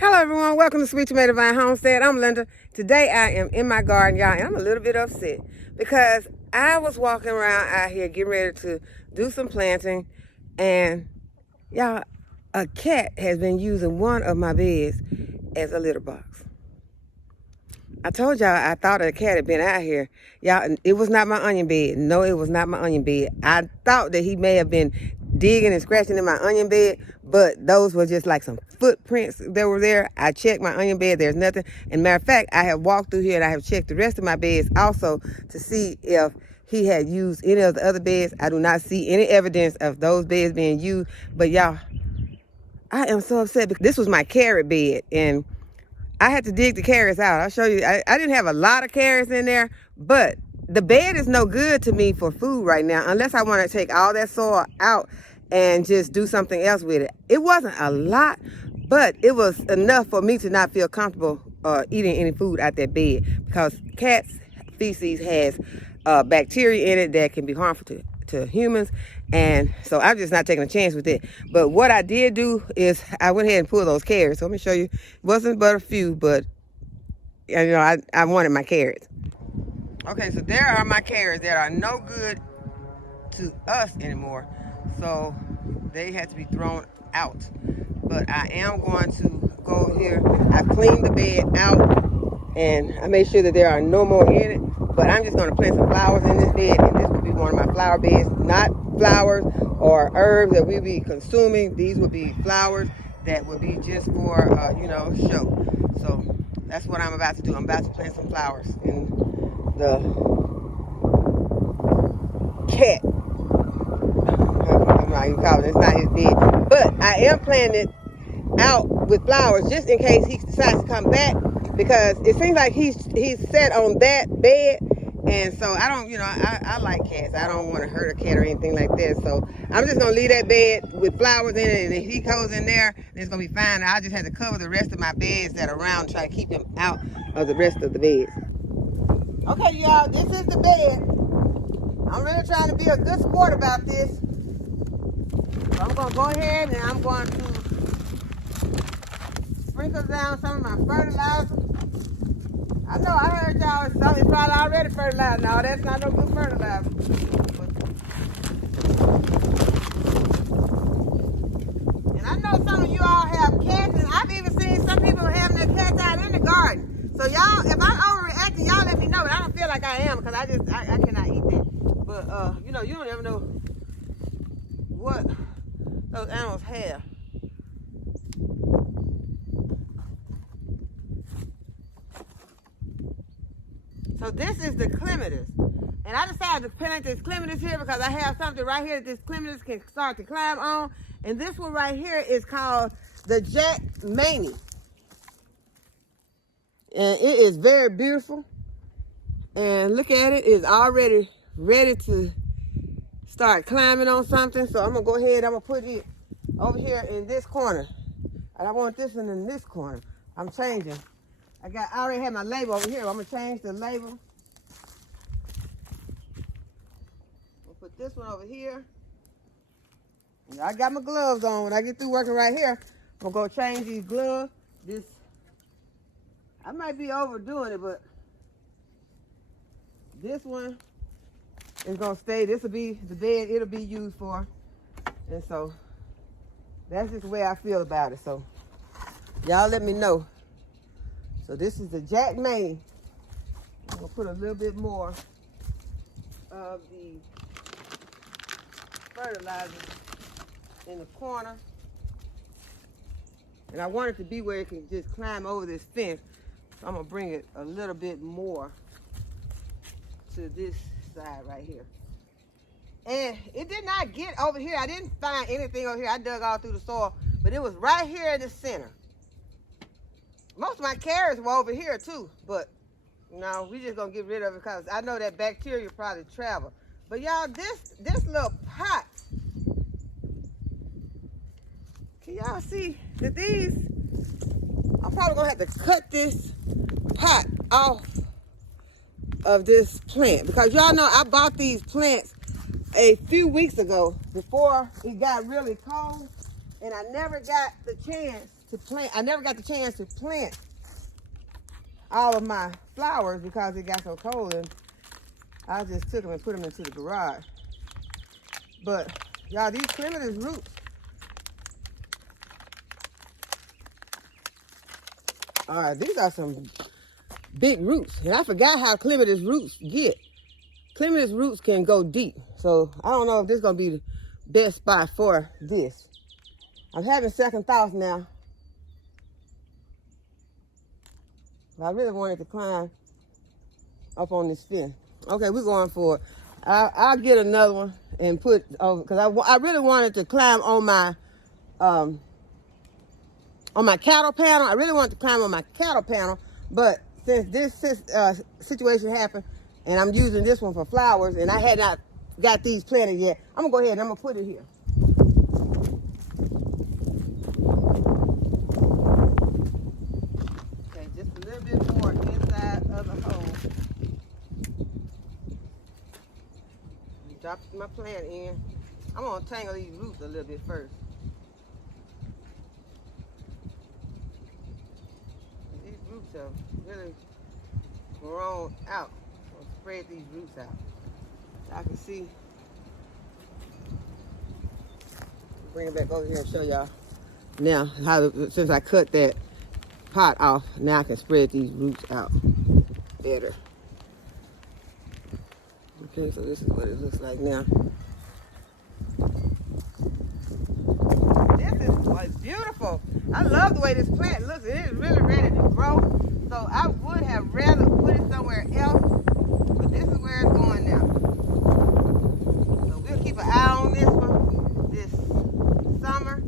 Hello everyone, welcome to Sweet Tomato Vine Homestead. I'm Linda. Today I am in my garden, y'all, and I'm a little bit upset because I was walking around out here getting ready to do some planting, and y'all, a cat has been using one of my beds as a litter box. I told y'all I thought a cat had been out here. Y'all, it was not my onion bed. No, it was not my onion bed. I thought that he may have been digging and scratching in my onion bed, but those were just like some footprints that were there. I checked my onion bed. There's nothing. And matter of fact, I have walked through here and I have checked the rest of my beds also to see if he had used any of the other beds. I do not see any evidence of those beds being used. But y'all, I am so upset because this was my carrot bed, and I had to dig the carrots out. I'll show you. I didn't have a lot of carrots in there, but the bed is no good to me for food right now unless I want to take all that soil out and just do something else with it. It wasn't a lot, but it was enough for me to not feel comfortable eating any food out that bed because cats' feces has bacteria in it that can be harmful to humans. And so I'm just not taking a chance with it. But what I did do is I went ahead and pulled those carrots. So let me show you. It wasn't but a few, but you know, I wanted my carrots. Okay, so there are my carrots that are no good to us anymore. So they had to be thrown out. But I am going to go here. I cleaned the bed out and I made sure that there are no more in it. But I'm just going to plant some flowers in this bed, and this will be one of my flower beds. Not flowers or herbs that we'll be consuming. These will be flowers that will be just for, you know, show. So that's what I'm about to do. I'm about to plant some flowers in the cat. I'm not even calling it. It's not his bed. But I am planting it out with flowers just in case he decides to come back, because it seems like he's set on that bed. And so I don't, you know, I like cats. I don't want to hurt a cat or anything like that. So I'm just going to leave that bed with flowers in it. And if he goes in there, it's going to be fine. I just have to cover the rest of my beds that are around, try to keep them out of the rest of the beds. Okay, y'all, this is the bed. I'm really trying to be a good sport about this. So I'm going to go ahead and I'm going to sprinkle down some of my fertilizer. I know I heard y'all, it's probably already fertilizer. No, that's not no good fertilizer. And I know some of you all have cats, and I've even seen some people having their cats out in the garden. So y'all, if I'm overreacting, y'all let me know. But I don't feel like I am, because I cannot eat that. But, you know, you don't ever know what those animals have. So this is the Clematis. And I decided to plant this Clematis here because I have something right here that this Clematis can start to climb on. And this one right here is called the Jack Manie. And it is very beautiful. And look at it, it's already ready to start climbing on something. So I'm gonna go ahead, I'm gonna put it over here in this corner. And I want this one in this corner. I'm changing. I already have my label over here. I'm gonna change the label. I'll put this one over here. And I got my gloves on. When I get through working right here, I'm gonna go change these gloves. I might be overdoing it, but this one is gonna stay. This will be the bed it'll be used for. And so that's just the way I feel about it. So y'all let me know. So this is the Jack Manie. I'm gonna put a little bit more of the fertilizer in the corner. And I want it to be where it can just climb over this fence. So I'm gonna bring it a little bit more to this side right here. And it did not get over here. I didn't find anything over here. I dug all through the soil, but it was right here in the center. Most of my carrots were over here too, but no, we just gonna get rid of it because I know that bacteria probably travel. But y'all, this little pot, can y'all see that these, I'm probably gonna have to cut this pot off of this plant because y'all know I bought these plants a few weeks ago before it got really cold, and I never got the chance to plant. I never got the chance to plant all of my flowers because it got so cold, and I just took them and put them into the garage. But y'all, these clematis roots, all right, these are some big roots, and I forgot how clematis roots get. Clematis roots can go deep, so I don't know if this is gonna be the best spot for this. I'm having second thoughts now. I really wanted to climb up on this fence. Okay, we're going for it. I'll get another one and put over, because I really wanted to climb on my cattle panel. I really wanted to climb on my cattle panel, but since this situation happened and I'm using this one for flowers and I had not got these planted yet, I'm gonna go ahead and I'm gonna put it here. Okay, just a little bit more inside of the hole. Drop my plant in. I'm gonna tangle these roots a little bit first. These roots have really grown out. I'll spread these roots out. I can see. Bring it back over here and show y'all now how, since I cut that pot off, now I can spread these roots out better. Okay, so this is what it looks like now. This is beautiful. I love the way this plant looks. It is really ready to grow. So I would have rather put it somewhere else, but this is where it's going now. So we'll keep an eye on this one this summer.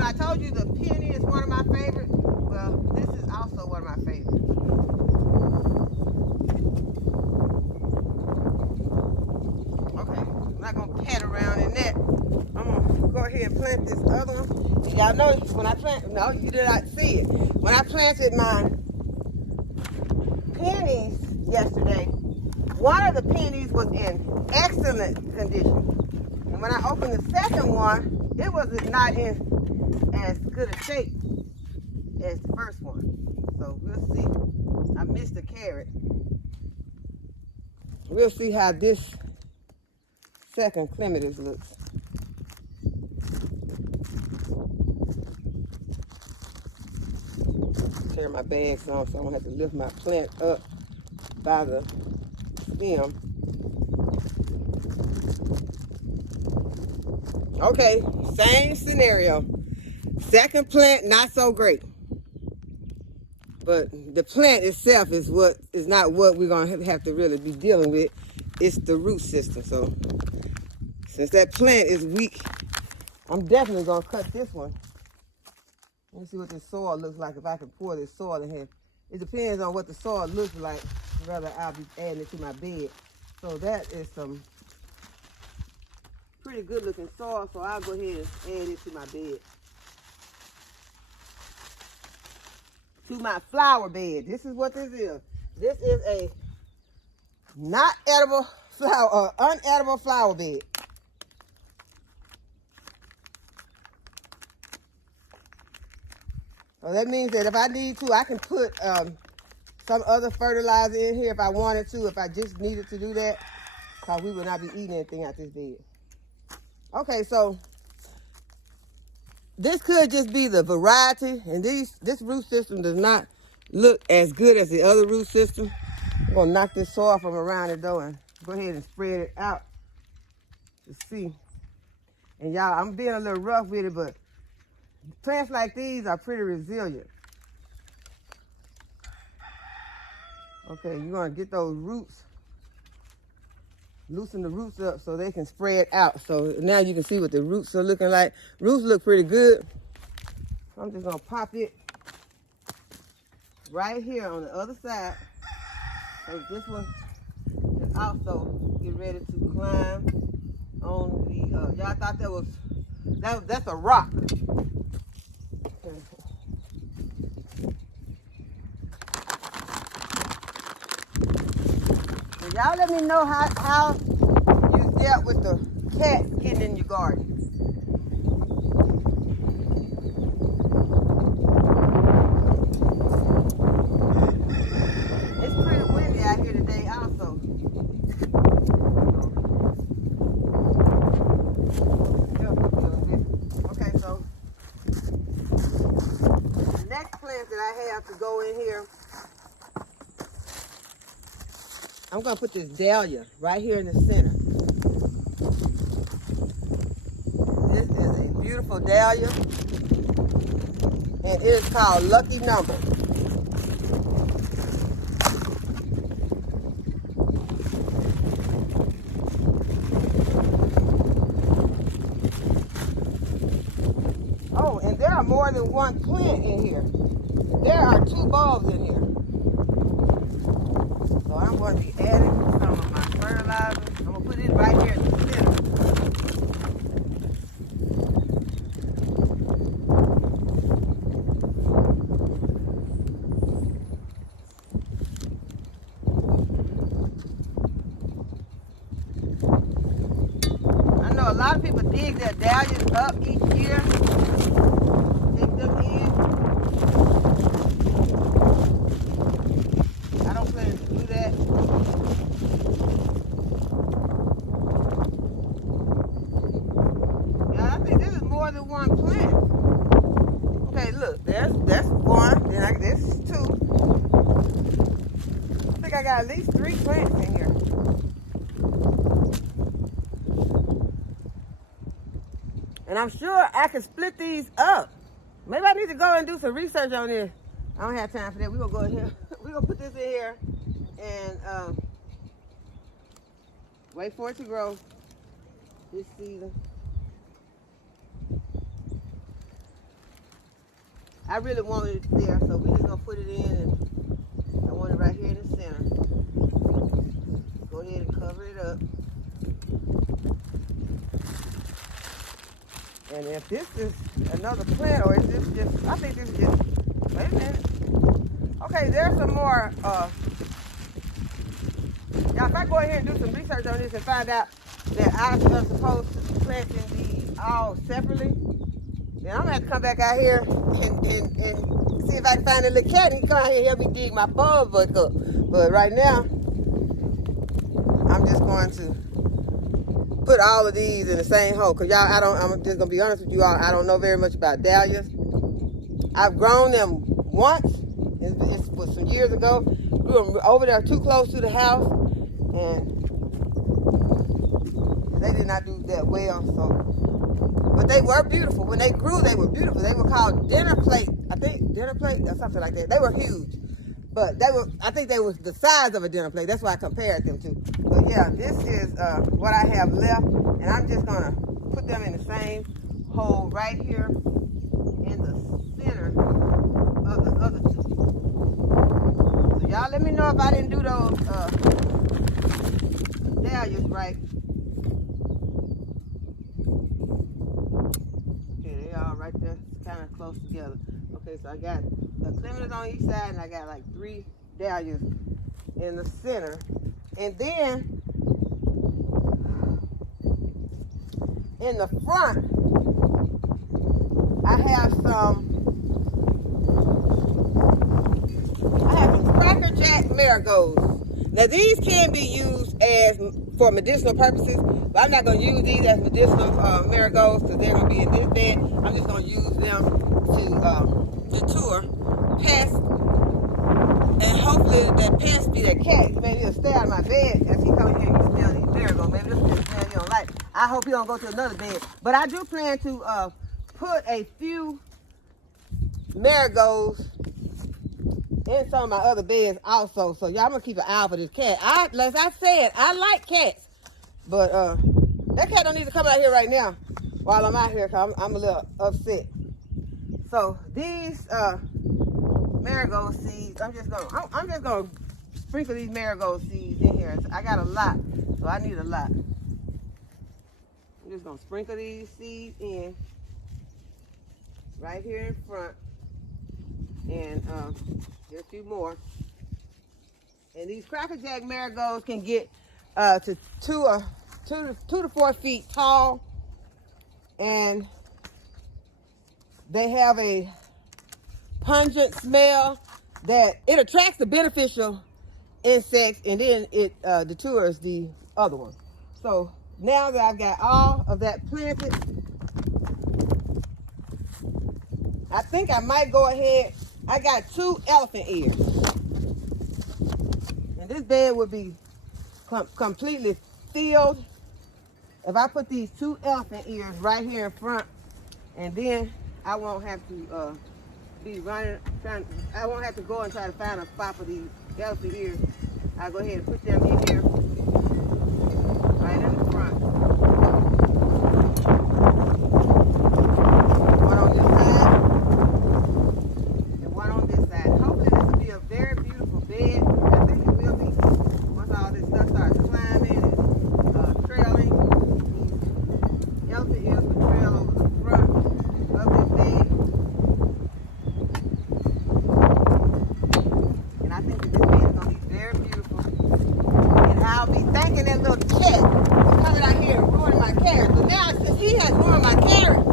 I told you the peony is one of my favorites. Well, this is also one of my favorites. I'm not gonna pat around in that. I'm gonna go ahead and plant this other one. Y'all know when I plant, no, you did not see it. When I planted my peonies yesterday, one of the peonies was in excellent condition. And when I opened the second one, it was not in as good a shape as the first one. So we'll see. I missed the carrot. We'll see how this second clematis looks. Tear my bags off so I don't have to lift my plant up by the stem. Okay, same scenario. Second plant, not so great. But the plant itself is not what we're gonna have to really be dealing with. It's the root system. So since that plant is weak, I'm definitely gonna cut this one. Let's see what this soil looks like, if I can pour this soil in here. It depends on what the soil looks like, whether I'll be adding it to my bed. So that is some pretty good looking soil, so I'll go ahead and add it to my bed. To my flower bed. This is what this is. This is a not edible flower, unedible flower bed. So that means that if I need to, I can put some other fertilizer in here if I wanted to, if I just needed to do that, because we would not be eating anything out this bed. Okay, so this could just be the variety, and this root system does not look as good as the other root system. I'm gonna knock this soil from around it though and go ahead and spread it out to see. And y'all, I'm being a little rough with it, but plants like these are pretty resilient. Okay, you're gonna get those roots, loosen the roots up so they can spread out. So now you can see what the roots are looking like. Roots look pretty good. So I'm just gonna pop it right here on the other side. So this one is also get ready to climb on the, y'all thought that's a rock. Okay. Y'all let me know how you dealt with the cats getting in your garden. have to go in here. I'm gonna put this dahlia right here in the center. This is a beautiful dahlia, and it is called Lucky Number. Oh, and there are more than one plant in here. There are 2 bulbs in here. So I'm going to be adding some of my fertilizer. I'm going to put it right here in the center. I know a lot of people dig their dahlias up each year. Dig them in. I don't plan to do that. Yeah, I think this is more than one plant. Okay, look, that's one, then this is 2. I think I got at least 3 plants in here. And I'm sure I can split these up. Maybe I need to go and do some research on this. I don't have time for that. We're going to go in here. We're going to put this in here and wait for it to grow this season. I really wanted it there, so we're just going to put it in. And I want it right here in the center. Go ahead and cover it up. And if this is another plant, or is this just, I think this is just, wait a minute. Okay, there's some more, now if I go ahead and do some research on this and find out that I'm supposed to be planting these all separately, then I'm gonna have to come back out here and see if I can find a little cat and come out here and help me dig my bulb back up. But right now, I'm just going to put all of these in the same hole, because y'all, I'm just gonna be honest with you all, I don't know very much about dahlias. I've grown them once, it was some years ago, grew them over there too close to the house, and they did not do that well, so, but they were beautiful. When they grew, they were beautiful. They were called dinner plate, I think, dinner plate or something like that. They were huge, but they were, I think they were the size of a dinner plate. That's why I compared them to. But yeah, this is what I have left, and I'm just gonna put them in the same hole right here in the center of the other 2. So y'all let me know if I didn't do those dahlias right. Okay, they all right there, kind of close together. Okay, so I got a clematis on each side, and I got like 3 dahlias in the center. And then in the front, I have some Cracker Jack marigolds. Now these can be used as for medicinal purposes, but I'm not going to use these as medicinal marigolds because they're going to be in this bed. I'm just going to use them to deter pests, and hopefully that pest be that cat. Maybe he'll stay out of my bed as he comes here and he smells these marigolds. Maybe this is the smell he don't like. I hope he don't go to another bed. But I do plan to put a few marigolds in some of my other beds also. So y'all gonna keep an eye out for this cat. As I said, I like cats, but that cat don't need to come out here right now while I'm out here, because I'm a little upset. So these marigold seeds, I'm just gonna sprinkle these marigold seeds in here. I got a lot, so I need a lot. I'm just gonna sprinkle these seeds in right here in front, and get a few more. And these Cracker Jack marigolds can get to 2 to 4 feet tall, and they have a pungent smell that it attracts the beneficial insects, and then it deters the other ones. So now that I've got all of that planted, I think I might go ahead I got 2 elephant ears. And this bed would be completely filled if I put these 2 elephant ears right here in front, and then I won't have to be running, I won't have to go and try to find a spot for these elephant ears. I'll go ahead and put them in here, right in the front. One on this side, and one on this side. Hopefully this will be a very beautiful bed. I think it will be, once all this stuff starts climbing and trailing. These elephant ears will trail over the front of this bed. And I think that this bed is going to be very beautiful. And I'll be thanking that little cat for coming out here and ruining my carrots. But now, since he has ruined my carrots,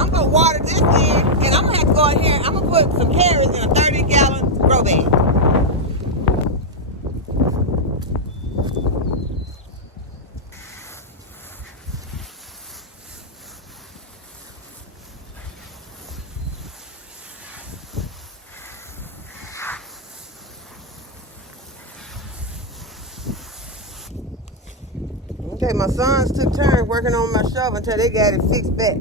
I'm going to water this in, and I'm going to have to go in here and I'm going to put some carrots in a 30-gallon grow bag. Okay, my sons took turns working on my shovel until they got it fixed back.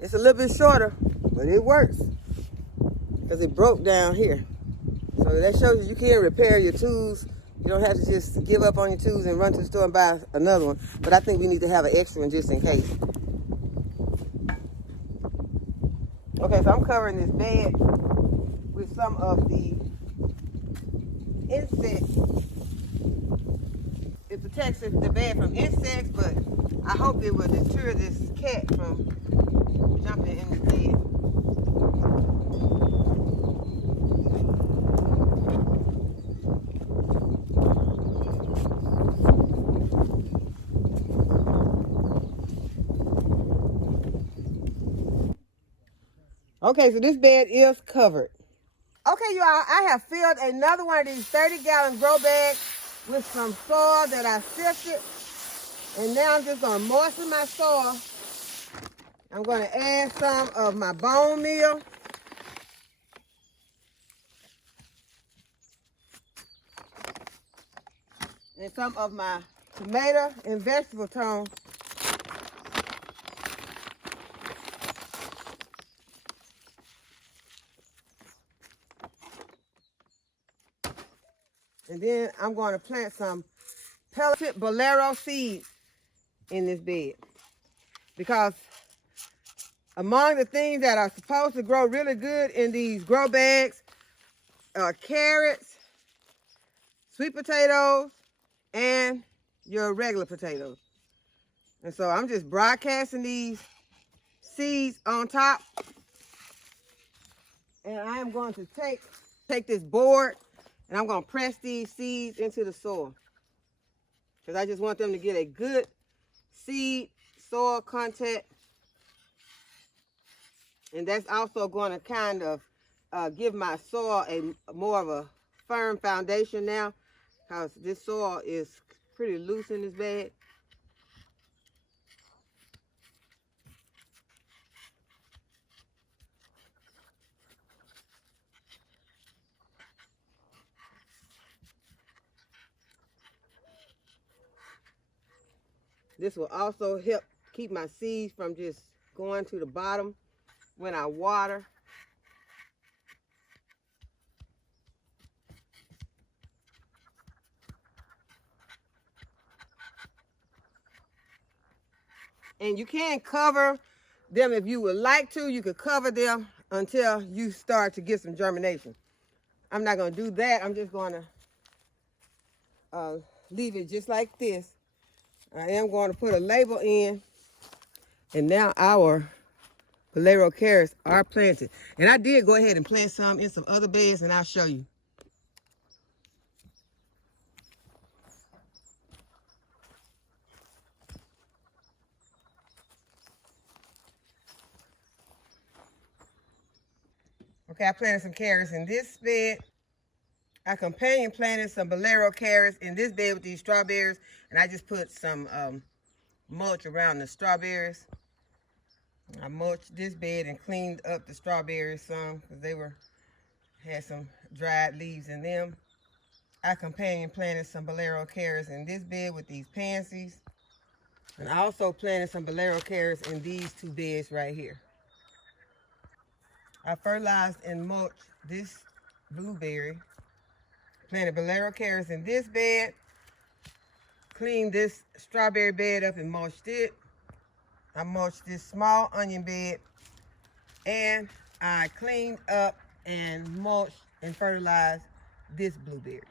It's a little bit shorter, but it works because it broke down here. So that shows you can repair your tools. You don't have to just give up on your tools and run to the store and buy another one. But I think we need to have an extra one just in case. Okay, so I'm covering this bed with some of the insects. It protects the bed from insects, but I hope it will deter this cat from jumping in the bed. Okay, so this bed is covered. Okay, y'all, I have filled another one of these 30-gallon grow bags with some soil that I sifted. And now I'm just going to moisten my soil. I'm going to add some of my bone meal. And some of my tomato and vegetable tone. And then I'm going to plant some pelleted bolero seeds in this bed. Because among the things that are supposed to grow really good in these grow bags are carrots, sweet potatoes, and your regular potatoes. And so I'm just broadcasting these seeds on top. And I am going to take this board and I'm going to press these seeds into the soil. Because I just want them to get a good seed soil contact. And that's also going to kind of give my soil a more of a firm foundation now. Because this soil is pretty loose in this bed. This will also help keep my seeds from just going to the bottom when I water. And you can cover them if you would like to. You could cover them until you start to get some germination. I'm not going to do that. I'm just going to leave it just like this. I am going to put a label in. And now our bolero carrots are planted. And I did go ahead and plant some in some other beds, and I'll show you. Okay, I planted some carrots in this bed. I companion planted some bolero carrots in this bed with these strawberries, and I just put some mulch around the strawberries. I mulched this bed and cleaned up the strawberries some because they had some dried leaves in them. I companion planted some bolero carrots in this bed with these pansies. And I also planted some bolero carrots in these two beds right here. I fertilized and mulched this blueberry. Planted bolero carrots in this bed. Cleaned this strawberry bed up and mulched it. I mulched this small onion bed. And I cleaned up and mulched and fertilized this blueberry.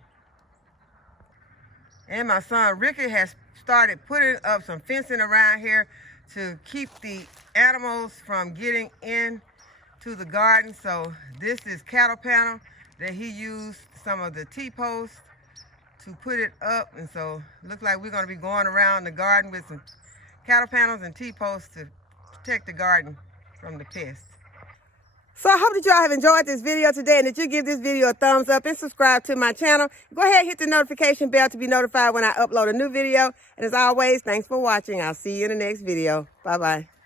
And my son Ricky has started putting up some fencing around here to keep the animals from getting in to the garden. So this is cattle panel that he used some of the T-posts to put it up. And so it looks like we're going to be going around the garden with some cattle panels and T-posts to protect the garden from the pests. So I hope that y'all have enjoyed this video today and that you give this video a thumbs up and subscribe to my channel. Go ahead and hit the notification bell to be notified when I upload a new video. And as always, thanks for watching. I'll see you in the next video. Bye-bye.